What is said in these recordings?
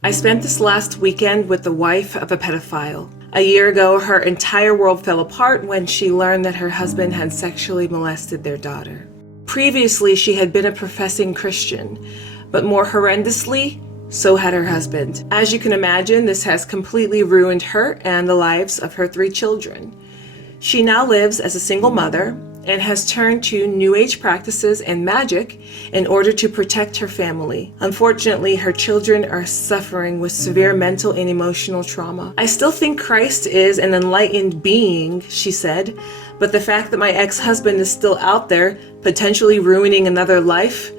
I spent this last weekend with the wife of a pedophile. A year ago, her entire world fell apart when she learned that her husband had sexually molested their daughter. Previously, she had been a professing Christian, but more horrendously, so had her husband. As you can imagine, this has completely ruined her and the lives of her 3 children. She now lives as a single mother and has turned to New Age practices and magic in order to protect her family. Unfortunately, her children are suffering with severe mental and emotional trauma. I still think Christ is an enlightened being, she said, but the fact that my ex-husband is still out there, potentially ruining another life,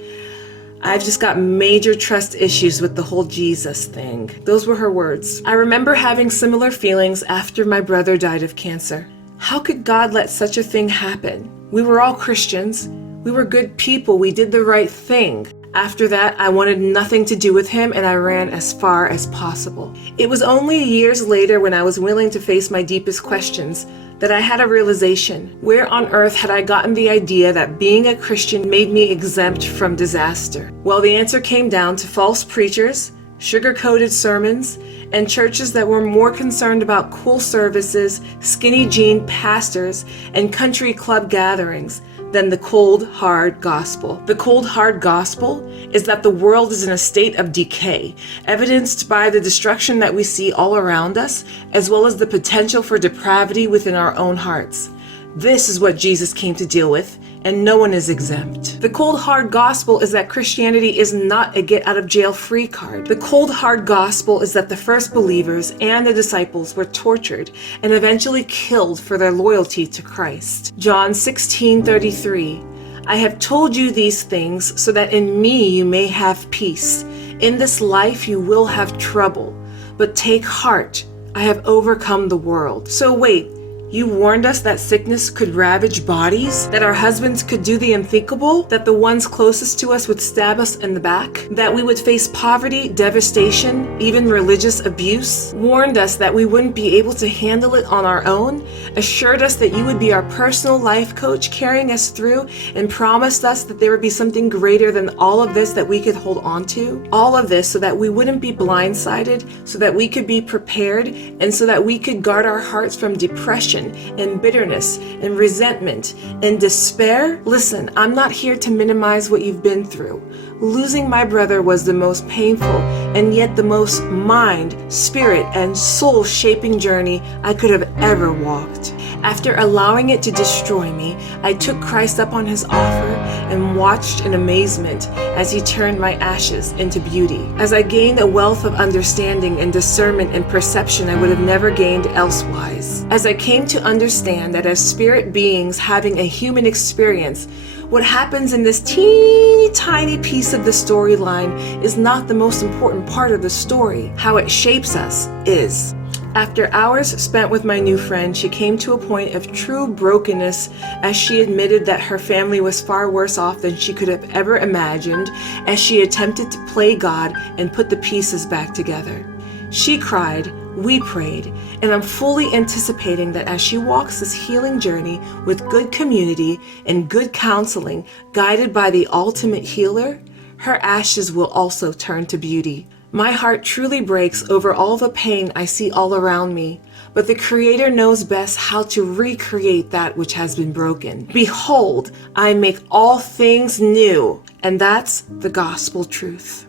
I've just got major trust issues with the whole Jesus thing. Those were her words. I remember having similar feelings after my brother died of cancer. How could God let such a thing happen? We were all Christians. We were good people. We did the right thing. After that, I wanted nothing to do with him and I ran as far as possible. It was only years later when I was willing to face my deepest questions that I had a realization. Where on earth had I gotten the idea that being a Christian made me exempt from disaster? Well, the answer came down to false preachers, sugar-coated sermons, and churches that were more concerned about cool services, skinny jean pastors, and country club gatherings than the cold, hard gospel. The cold, hard gospel is that the world is in a state of decay, evidenced by the destruction that we see all around us, as well as the potential for depravity within our own hearts. This is what Jesus came to deal with, and no one is exempt. The cold hard gospel is that Christianity is not a get out of jail free card. The cold hard gospel is that the first believers and the disciples were tortured and eventually killed for their loyalty to Christ. John 16:33. I have told you these things so that in me you may have peace. In this life you will have trouble, but take heart. I have overcome the world. So wait, you warned us that sickness could ravage bodies, that our husbands could do the unthinkable, that the ones closest to us would stab us in the back, that we would face poverty, devastation, even religious abuse, warned us that we wouldn't be able to handle it on our own, assured us that you would be our personal life coach carrying us through, and promised us that there would be something greater than all of this that we could hold on to. All of this so that we wouldn't be blindsided, so that we could be prepared, and so that we could guard our hearts from depression and bitterness and resentment and despair. Listen, I'm not here to minimize what you've been through. Losing my brother was the most painful and yet the most mind, spirit, and soul shaping journey I could have ever walked. After allowing it to destroy me, I took Christ up on his offer and watched in amazement as he turned my ashes into beauty. As I gained a wealth of understanding and discernment and perception I would have never gained elsewise. As I came to understand that as spirit beings having a human experience, what happens in this teeny tiny piece of the storyline is not the most important part of the story. How it shapes us is. After hours spent with my new friend, she came to a point of true brokenness as she admitted that her family was far worse off than she could have ever imagined as she attempted to play God and put the pieces back together. She cried, we prayed, and I'm fully anticipating that as she walks this healing journey with good community and good counseling, guided by the ultimate healer, her ashes will also turn to beauty. My heart truly breaks over all the pain I see all around me, but the Creator knows best how to recreate that which has been broken. Behold, I make all things new, and that's the gospel truth.